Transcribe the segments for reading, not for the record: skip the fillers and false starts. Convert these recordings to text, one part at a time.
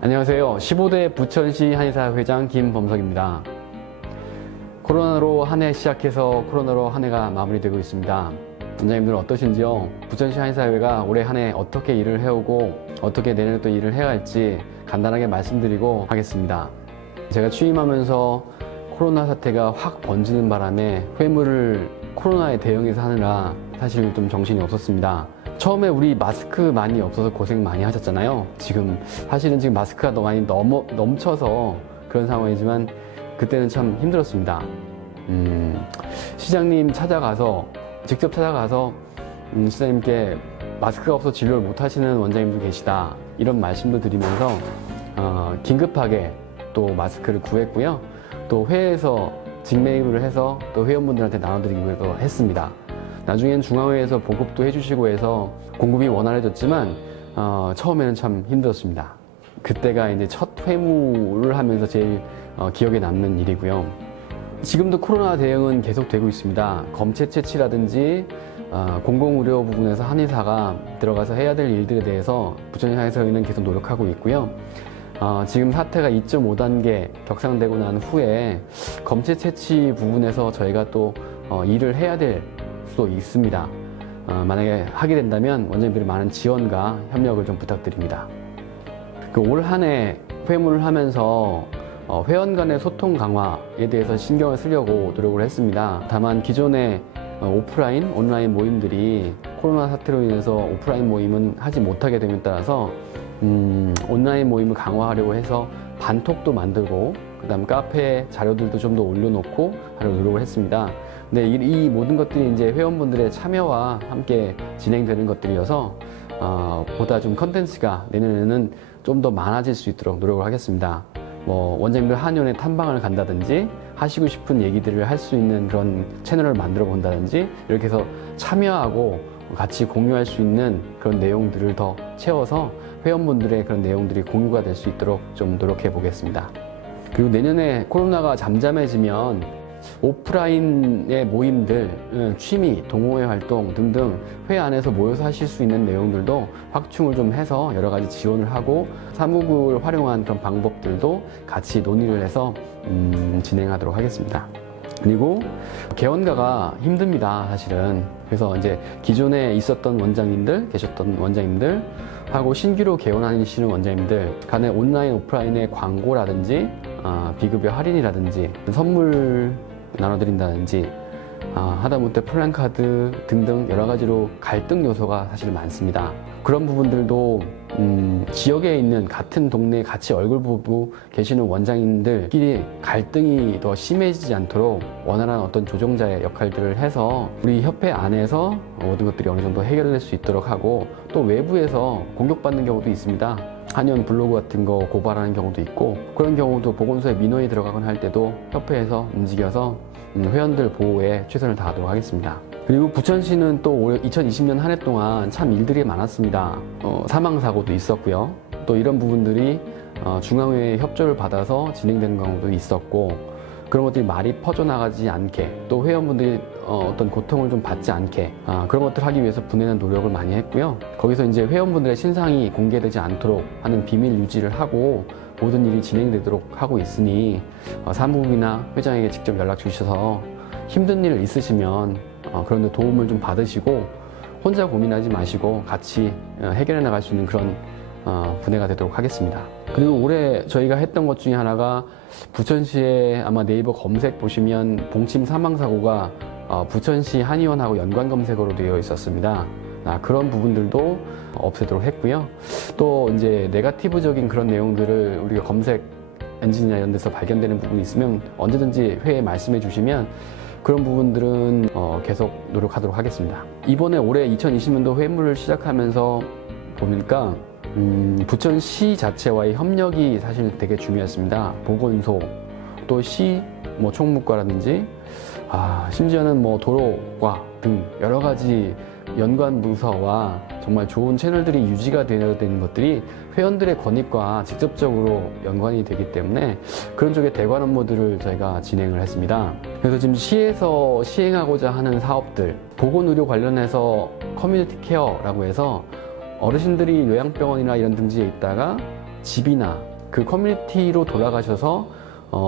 안녕하세요. 15대 부천시 한의사 회장 김범석입니다. 코로나로 한 해 시작해서 코로나로 한 해가 마무리되고 있습니다. 원장님들은 어떠신지요? 부천시 한의사회가 올해 한 해 어떻게 일을 해오고 어떻게 내년에 또 일을 해야 할지 간단하게 말씀드리고 하겠습니다. 제가 취임하면서 코로나 사태가 확 번지는 바람에 회무를 코로나에 대응해서 하느라 사실 좀 정신이 없었습니다. 처음에 우리 마스크 많이 없어서 고생 많이 하셨잖아요. 사실은 지금 마스크가 너무 많이 넘쳐서 그런 상황이지만 그때는 참 힘들었습니다. 시장님 직접 찾아가서 시장님께 마스크가 없어서 진료를 못 하시는 원장님도 계시다, 이런 말씀도 드리면서 긴급하게 또 마스크를 구했고요. 또 회에서 직매입을 해서 또 회원분들한테 나눠드리기도 했습니다. 나중엔 중앙회에서 보급도 해주시고 해서 공급이 원활해졌지만 처음에는 참 힘들었습니다. 그때가 이제 첫 회무를 하면서 제일 기억에 남는 일이고요. 지금도 코로나 대응은 계속되고 있습니다. 검체 채취라든지 공공의료 부분에서 한의사가 들어가서 해야 될 일들에 대해서 부천시에서는 계속 노력하고 있고요. 지금 사태가 2.5단계 격상되고 난 후에 검체 채취 부분에서 저희가 또 일을 해야 될 수도 있습니다. 만약에 하게 된다면 원장님들의 많은 지원과 협력을 좀 부탁드립니다. 올 한 해 회무를 하면서 회원 간의 소통 강화에 대해서 신경을 쓰려고 노력을 했습니다. 다만 기존의 오프라인, 온라인 모임들이 코로나 사태로 인해서 오프라인 모임은 하지 못하게 됨에 따라서 온라인 모임을 강화하려고 해서 반톡도 만들고 그다음 카페 자료들도 좀 더 올려놓고 하려고 노력을 했습니다. 근데 이 모든 것들이 이제 회원분들의 참여와 함께 진행되는 것들이어서 보다 좀 컨텐츠가 내년에는 좀 더 많아질 수 있도록 노력을 하겠습니다. 원장님들 한의원에 탐방을 간다든지 하시고 싶은 얘기들을 할 수 있는 그런 채널을 만들어 본다든지 이렇게 해서 참여하고 같이 공유할 수 있는 그런 내용들을 더 채워서 회원분들의 그런 내용들이 공유가 될 수 있도록 좀 노력해 보겠습니다. 그리고 내년에 코로나가 잠잠해지면 오프라인의 모임들, 취미, 동호회 활동 등등 회 안에서 모여서 하실 수 있는 내용들도 확충을 좀 해서 여러 가지 지원을 하고 사무국을 활용한 그런 방법들도 같이 논의를 해서 진행하도록 하겠습니다. 그리고 개원가가 힘듭니다, 사실은. 그래서 이제 기존에 계셨던 원장님들 하고 신규로 개원하시는 원장님들 간의 온라인, 오프라인의 광고라든지 비급여 할인이라든지 선물 나눠드린다든지 하다못해 플랜카드 등등 여러 가지로 갈등 요소가 사실 많습니다. 그런 부분들도 지역에 있는 같은 동네에 같이 얼굴 보고 계시는 원장님들끼리 갈등이 더 심해지지 않도록 원활한 어떤 조정자의 역할들을 해서 우리 협회 안에서 모든 것들이 어느 정도 해결될 수 있도록 하고, 또 외부에서 공격받는 경우도 있습니다. 한의원 블로그 같은 거 고발하는 경우도 있고, 그런 경우도 보건소에 민원이 들어가거나 할 때도 협회에서 움직여서 회원들 보호에 최선을 다하도록 하겠습니다. 그리고 부천시는 또 올해 2020년 한 해 동안 참 일들이 많았습니다. 사망사고도 있었고요. 또 이런 부분들이 중앙회의 협조를 받아서 진행되는 경우도 있었고, 그런 것들이 말이 퍼져나가지 않게, 또 회원분들이 어떤 고통을 좀 받지 않게 그런 것들을 하기 위해서 분해는 노력을 많이 했고요. 거기서 이제 회원분들의 신상이 공개되지 않도록 하는 비밀 유지를 하고 모든 일이 진행되도록 하고 있으니 사무국이나 회장에게 직접 연락 주셔서 힘든 일 있으시면 그런 데 도움을 좀 받으시고 혼자 고민하지 마시고 같이 해결해 나갈 수 있는 그런 분해가 되도록 하겠습니다. 그리고 올해 저희가 했던 것 중에 하나가 부천시에 아마 네이버 검색 보시면 봉침 사망사고가 부천시 한의원하고 연관 검색어로 되어 있었습니다. 그런 부분들도 없애도록 했고요. 또 이제 네거티브적인 그런 내용들을 우리가 검색 엔진이나 이런 데서 발견되는 부분이 있으면 언제든지 회에 말씀해 주시면 그런 부분들은 계속 노력하도록 하겠습니다. 이번에 올해 2020년도 회무를 시작하면서 보니까 부천시 자체와의 협력이 사실 되게 중요했습니다. 보건소, 또 시 총무과라든지 심지어는 도로과 등 여러 가지 연관 부서와 정말 좋은 채널들이 유지가 되어야 되는 것들이 회원들의 권익과 직접적으로 연관이 되기 때문에 그런 쪽의 대관 업무들을 저희가 진행을 했습니다. 그래서 지금 시에서 시행하고자 하는 사업들, 보건의료 관련해서 커뮤니티 케어라고 해서 어르신들이 요양병원이나 이런 등지에 있다가 집이나 그 커뮤니티로 돌아가셔서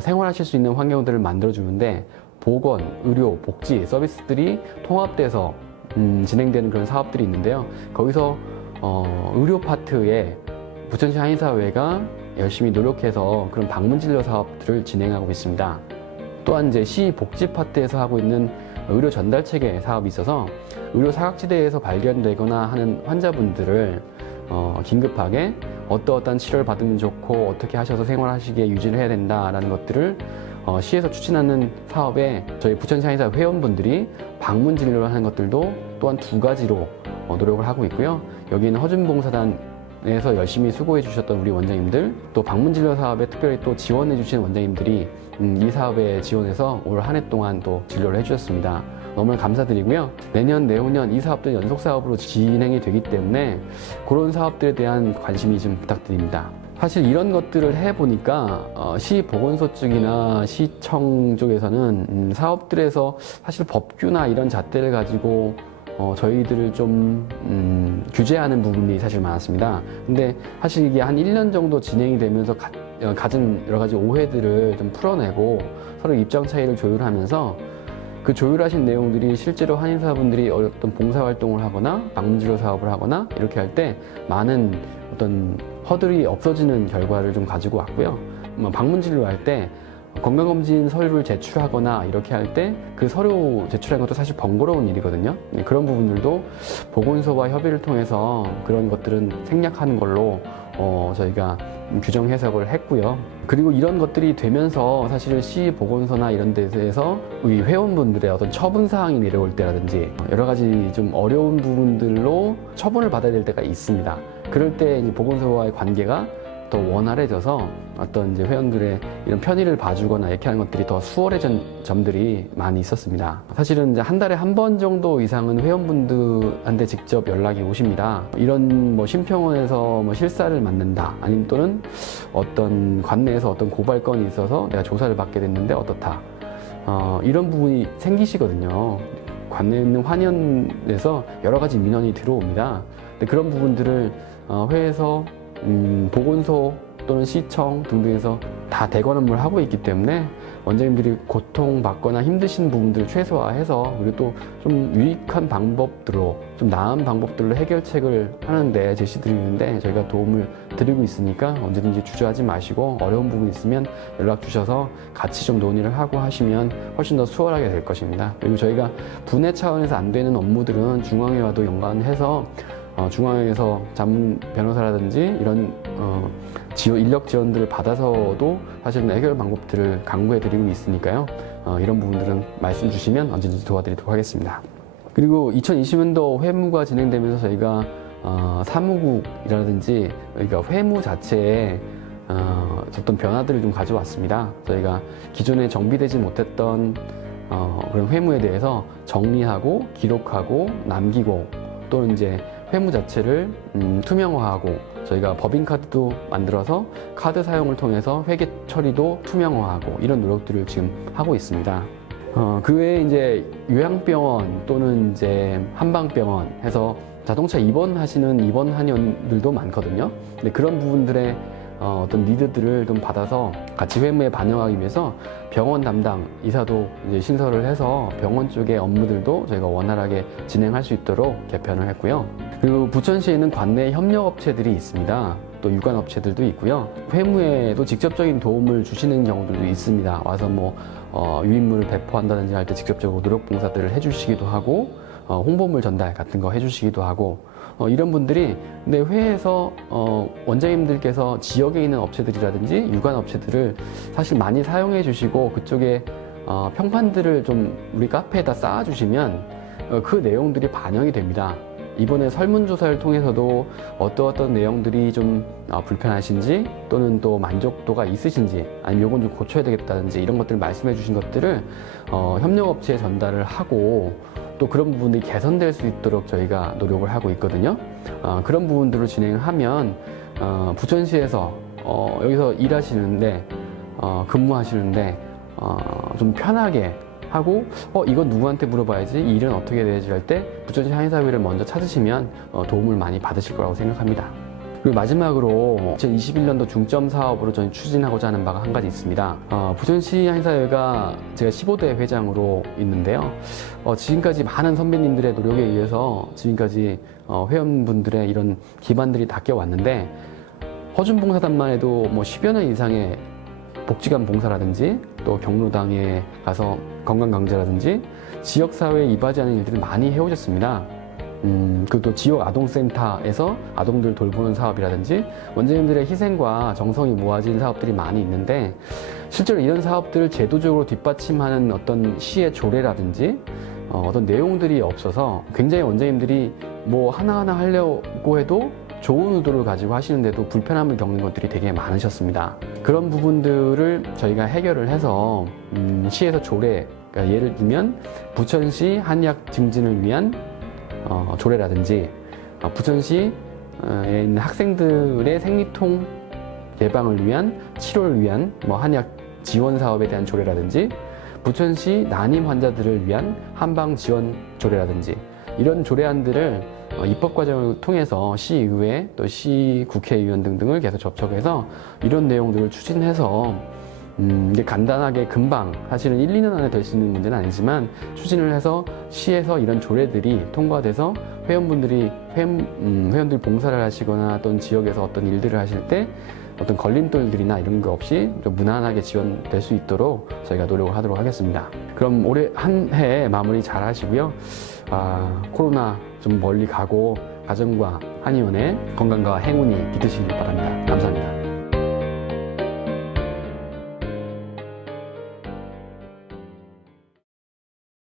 생활하실 수 있는 환경들을 만들어주는데 보건, 의료, 복지 서비스들이 통합돼서 진행되는 그런 사업들이 있는데요. 거기서 의료 파트에 부천시 한의사회가 열심히 노력해서 그런 방문진료 사업들을 진행하고 있습니다. 또한 이제 시 복지 파트에서 하고 있는 의료 전달 체계 사업이 있어서 의료 사각지대에서 발견되거나 하는 환자분들을 긴급하게 어떠한 치료를 받으면 좋고 어떻게 하셔서 생활하시기에 유지를 해야 된다라는 것들을 시에서 추진하는 사업에 저희 부천시 한의사 회원분들이 방문 진료를 하는 것들도 또한 2가지로 노력을 하고 있고요. 여기는 허준봉사단에서 열심히 수고해 주셨던 우리 원장님들, 또 방문 진료 사업에 특별히 또 지원해 주신 원장님들이 이 사업에 지원해서 올 한 해 동안 또 진료를 해 주셨습니다. 너무 감사드리고요. 내년, 내후년 이 사업도 연속 사업으로 진행이 되기 때문에 그런 사업들에 대한 관심이 좀 부탁드립니다. 사실 이런 것들을 해보니까 시 보건소 쪽이나 시청 쪽에서는 사업들에서 사실 법규나 이런 잣대를 가지고 저희들을 좀 규제하는 부분이 사실 많았습니다. 근데 사실 이게 한 1년 정도 진행이 되면서 가진 여러 가지 오해들을 좀 풀어내고 서로 입장 차이를 조율하면서 그 조율하신 내용들이 실제로 한의사분들이 어떤 봉사활동을 하거나 방문진료 사업을 하거나 이렇게 할 때 많은 어떤 허들이 없어지는 결과를 좀 가지고 왔고요. 방문진료 할 때 건강검진 서류를 제출하거나 이렇게 할 때 그 서류 제출하는 것도 사실 번거로운 일이거든요. 그런 부분들도 보건소와 협의를 통해서 그런 것들은 생략하는 걸로 저희가 규정 해석을 했고요. 그리고 이런 것들이 되면서 사실 시 보건소나 이런 데에서 우리 회원분들의 어떤 처분 사항이 내려올 때라든지 여러 가지 좀 어려운 부분들로 처분을 받아야 될 때가 있습니다. 그럴 때 이제 보건소와의 관계가 더 원활해져서 어떤 이제 회원들의 이런 편의를 봐주거나 이렇게 하는 것들이 더 수월해진 점들이 많이 있었습니다. 사실은 이제 한 달에 한 번 정도 이상은 회원분들한테 직접 연락이 오십니다. 이런 뭐 심평원에서 뭐 실사를 맡는다, 아니면 또는 어떤 관내에서 어떤 고발건이 있어서 내가 조사를 받게 됐는데 어떻다. 이런 부분이 생기시거든요. 관내에 있는 환원에서 여러 가지 민원이 들어옵니다. 근데 그런 부분들을 회에서 보건소 또는 시청 등등에서 다 대관 업무를 하고 있기 때문에 원장님들이 고통받거나 힘드신 부분들을 최소화해서 그리고 또 좀 유익한 방법들로 좀 나은 방법들로 해결책을 하는데 제시드리는데 저희가 도움을 드리고 있으니까 언제든지 주저하지 마시고 어려운 부분 있으면 연락 주셔서 같이 좀 논의를 하고 하시면 훨씬 더 수월하게 될 것입니다. 그리고 저희가 분해 차원에서 안 되는 업무들은 중앙회와도 연관해서 중앙에서 자문 변호사라든지 이런 인력 지원들을 받아서도 사실은 해결 방법들을 강구해드리고 있으니까요. 이런 부분들은 말씀 주시면 언제든지 도와드리도록 하겠습니다. 그리고 2020년도 회무가 진행되면서 저희가 사무국이라든지 그러니까 회무 자체에 어떤 변화들을 좀 가져왔습니다. 저희가 기존에 정비되지 못했던 그런 회무에 대해서 정리하고 기록하고 남기고 또는 이제 회무 자체를 투명화하고 저희가 법인카드도 만들어서 카드 사용을 통해서 회계 처리도 투명화하고 이런 노력들을 지금 하고 있습니다. 그 외에 이제 요양병원 또는 이제 한방병원 해서 자동차 입원하시는 입원 한의원들도 많거든요. 근데 그런 부분들의 어떤 니드들을 좀 받아서 같이 회무에 반영하기 위해서 병원 담당 이사도 이제 신설을 해서 병원 쪽의 업무들도 저희가 원활하게 진행할 수 있도록 개편을 했고요. 그리고 부천시에 있는 관내 협력업체들이 있습니다. 또 유관업체들도 있고요. 회무에도 직접적인 도움을 주시는 경우들도 있습니다. 와서 뭐 유인물을 배포한다든지 할 때 직접적으로 노력봉사들을 해주시기도 하고 홍보물 전달 같은 거 해주시기도 하고 이런 분들이 근데 회에서 원장님들께서 지역에 있는 업체들이라든지 유관업체들을 사실 많이 사용해 주시고 그쪽에 평판들을 좀 우리 카페에다 쌓아주시면 그 내용들이 반영이 됩니다. 이번에 설문조사를 통해서도 어떤 내용들이 좀 불편하신지 또는 또 만족도가 있으신지 아니면 요건 좀 고쳐야 되겠다든지 이런 것들을 말씀해 주신 것들을 협력업체에 전달을 하고 또 그런 부분들이 개선될 수 있도록 저희가 노력을 하고 있거든요. 그런 부분들을 진행하면 부천시에서 여기서 일하시는데 근무하시는데 좀 편하게 하고 이건 누구한테 물어봐야지 이 일은 어떻게 되지 할 때 부천시 한의사회를 먼저 찾으시면 도움을 많이 받으실 거라고 생각합니다. 그리고 마지막으로 2021년도 중점 사업으로 저희 추진하고자 하는 바가 한 가지 있습니다. 부천시 한의사회가 제가 15대 회장으로 있는데요. 지금까지 많은 선배님들의 노력에 의해서 지금까지 회원분들의 이런 기반들이 닦여왔는데, 허준봉사단만 해도 뭐 10여 년 이상의 복지관 봉사라든지 또 경로당에 가서 건강강좌라든지 지역사회에 이바지 하는 일들을 많이 해오셨습니다. 그리고 또 지역 아동센터에서 아동들 돌보는 사업이라든지 원장님들의 희생과 정성이 모아진 사업들이 많이 있는데, 실제로 이런 사업들을 제도적으로 뒷받침하는 어떤 시의 조례라든지 어떤 내용들이 없어서 굉장히 원장님들이 뭐 하나하나 하려고 해도 좋은 의도를 가지고 하시는데도 불편함을 겪는 것들이 되게 많으셨습니다. 그런 부분들을 저희가 해결을 해서 시에서 조례, 그러니까 예를 들면 부천시 한의학 증진을 위한 조례라든지 부천시에 있는 학생들의 생리통 예방을 위한 치료를 위한 뭐 한의학 지원 사업에 대한 조례라든지 부천시 난임 환자들을 위한 한방 지원 조례라든지 이런 조례안들을 입법 과정을 통해서 시의회 또 시국회의원 등등을 계속 접촉해서 이런 내용들을 추진해서 이게 간단하게 금방 사실은 1, 2년 안에 될 수 있는 문제는 아니지만 추진을 해서 시에서 이런 조례들이 통과돼서 회원들 봉사를 하시거나 어떤 지역에서 어떤 일들을 하실 때 어떤 걸림돌들이나 이런 거 없이 좀 무난하게 지원될 수 있도록 저희가 노력을 하도록 하겠습니다. 그럼 올해 한 해 마무리 잘 하시고요. 코로나 좀 멀리 가고 가정과 한의원의 건강과 행운이 깃드시길 바랍니다. 감사합니다.